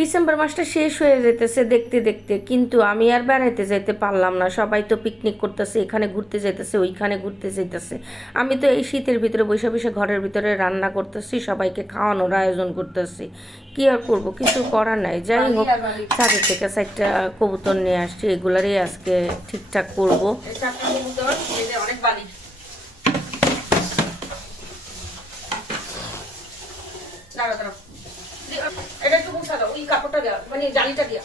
December মাসটা শেষ হয়ে যেতেছে দেখতে দেখতে কিন্তু আমি আর বেড়াইতে যেতে পারলাম না। সবাই তো পিকনিক করতেছে এখানে ঘুরতে যেতেছে ওইখানে ঘুরতে যাইতেছে। আমি তো এই শীতের ভিতরে বসে বসে ঘরের ভিতরে রান্না করতেছি সবাইকে খাওয়ানোর আয়োজন করতেছি। কি আর করব কিছু করার নাই। যাই হোক ছাদের থেকে চারটা কবুতর নিয়ে আসছি এগুলারই আজকে ঠিকঠাক করব। দাঁড়াও, দাঁড়াও। দি- এটা একটু মুছা দাও, ওই কাপড়টা দেওয়া, মানে জালিটা দেওয়া।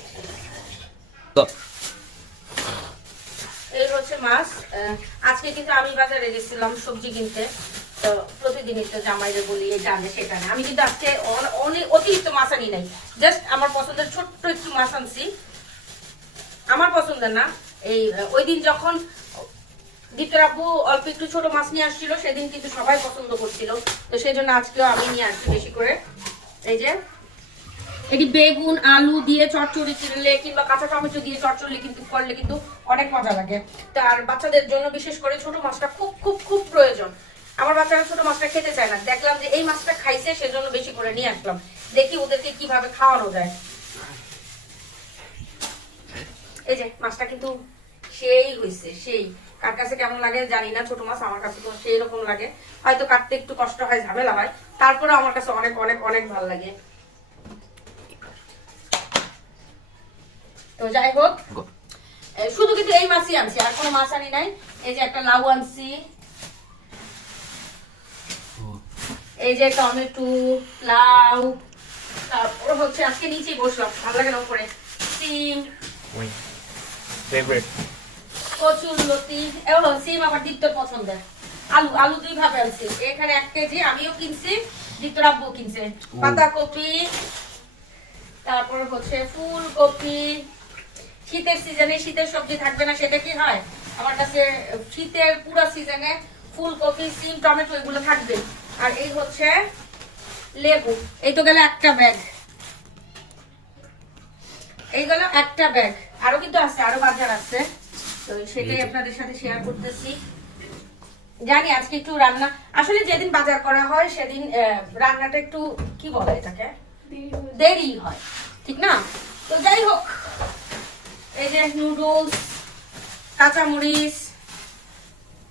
এই হচ্ছে মাছ। আজকে কিন্তু আমি বাজারে গেছিলাম সবজি কিনতে। তো প্রতিদিনই তো জামাইরে বলি এটা আনে সেটা আমি কিন্তু আজকে অনেক অতিরিক্ত মাছ আনি নাই। জাস্ট আমার পছন্দের ছোট্ট একটু মাছ আনছি। আমার পছন্দের না। এই ওই দিন যখন দীপ্তর আব্বু অল্প একটু ছোট মাছ নিয়ে আসছিল সেদিন কিন্তু সবাই পছন্দ করছিল। তো সেই জন্য আজকেও আমি নিয়ে আসছি বেশি করে। এই যে এটি বেগুন, আলু দিয়ে চচ্চড়ি চিনলে কিংবা কাঁচা টমেটো দিয়ে চচ্চড়ি কিন্তু করলে কিন্তু অনেক মজা লাগে। তার বাচ্চাদের জন্য বিশেষ করে ছোট মাছটা খুব খুব খুব প্রয়োজন। আমার বাচ্চারা ছোট মাছটা খেতে চায় না। দেখলাম যে এই মাছটা খাইছে, সেজন্য বেশি করে নিয়ে আসলাম। দেখি ওদেরকে কীভাবে খাওয়ানো যায়। এই যে, মাছটা কিন্তু সেই হয়েছে সেই। কার কাছে কেমন লাগে জানি না, ছোট মাছ আমার কাছে তো সেই রকম লাগে। হয়তো কাটতে একটু কষ্ট হয়, ঝামেলা হয়। তারপরে আমার কাছে অনেক অনেক অনেক ভালো লাগে। তো যাই হোক শুধু কিন্তু এই মাছই আনছি আর কোনো মাছ আনি নাই। এই যে একটা লাউ আনছি। এই যে টমেটো লাউ তারপর হচ্ছে আজকে নিচেই বসলাম ভালো লাগে না উপরে। সিম Oui. Favorite. কচুর লতি এবং সিম আমার পছন্দের। আলু আলু দুই ভাবে আনছি। এখানে এক কেজি আমিও কিনছি দীপ্তর আব্বু কিনছে। পাতাকপি তারপর হচ্ছে ফুলকপি শীতের সিজনে শীতের সবজি থাকবে না সেটা কি হয়? আমার কাছে শীতের পুরো সিজনে ফুলকপি সিম টমেটো এগুলো থাকবে। আর এই হচ্ছে লেবু। এই তো গেলে একটা ব্যাগ এই এইগুলো একটা ব্যাগ আরও কিন্তু আছে আরও বাজার আছে। তো সেটাই আপনাদের সাথে শেয়ার করতেছি। জানি আজকে একটু রান্না আসলে যেদিন বাজার করা হয় সেদিন আহ, রান্নাটা একটু কি বলে এটাকে? দেরি হয় ঠিক না? তো যাই হোক। এই যে নুডলস কাঁচামরিচ,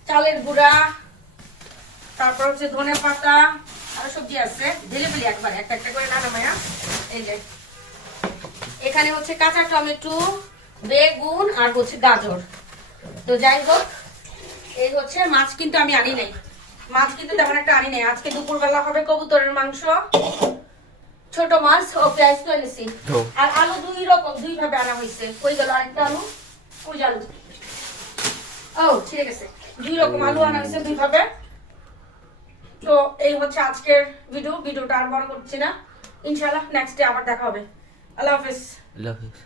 চালের গুঁড়া, তারপর হচ্ছে ধনে পাতা, আরও সবজি আছে। ঢেলেবেলি একবার, একটা একটা করে নানা মায়া। এই যে। এখানে হচ্ছে কাঁচা টমেটো, বেগুন আর হচ্ছে গাজর। তো যাই হোক, এই হচ্ছে মাছ কিন্তু আমি আনি নাই। মাছ কিন্তু তেমন একটা আনি নাই। আজকে দুপুরবেলা হবে কবুতরের মাংস। ছোট মাছ ও পেঁয়াজ তো এনেছি আর আলু দুই রকম দুই ভাবে আনা হয়েছে কই গেল আরেকটা আলু কই আলু। ও ঠিক আছে। দুই রকম আলু আনা হয়েছে দুই ভাবে। তো এই হচ্ছে আজকের ভিডিও ভিডিওটা আর বড় করছি না। ইনশাআল্লাহ নেক্সট ডে আবার দেখা হবে। আল্লাহ হাফেজ। আল্লাহ it.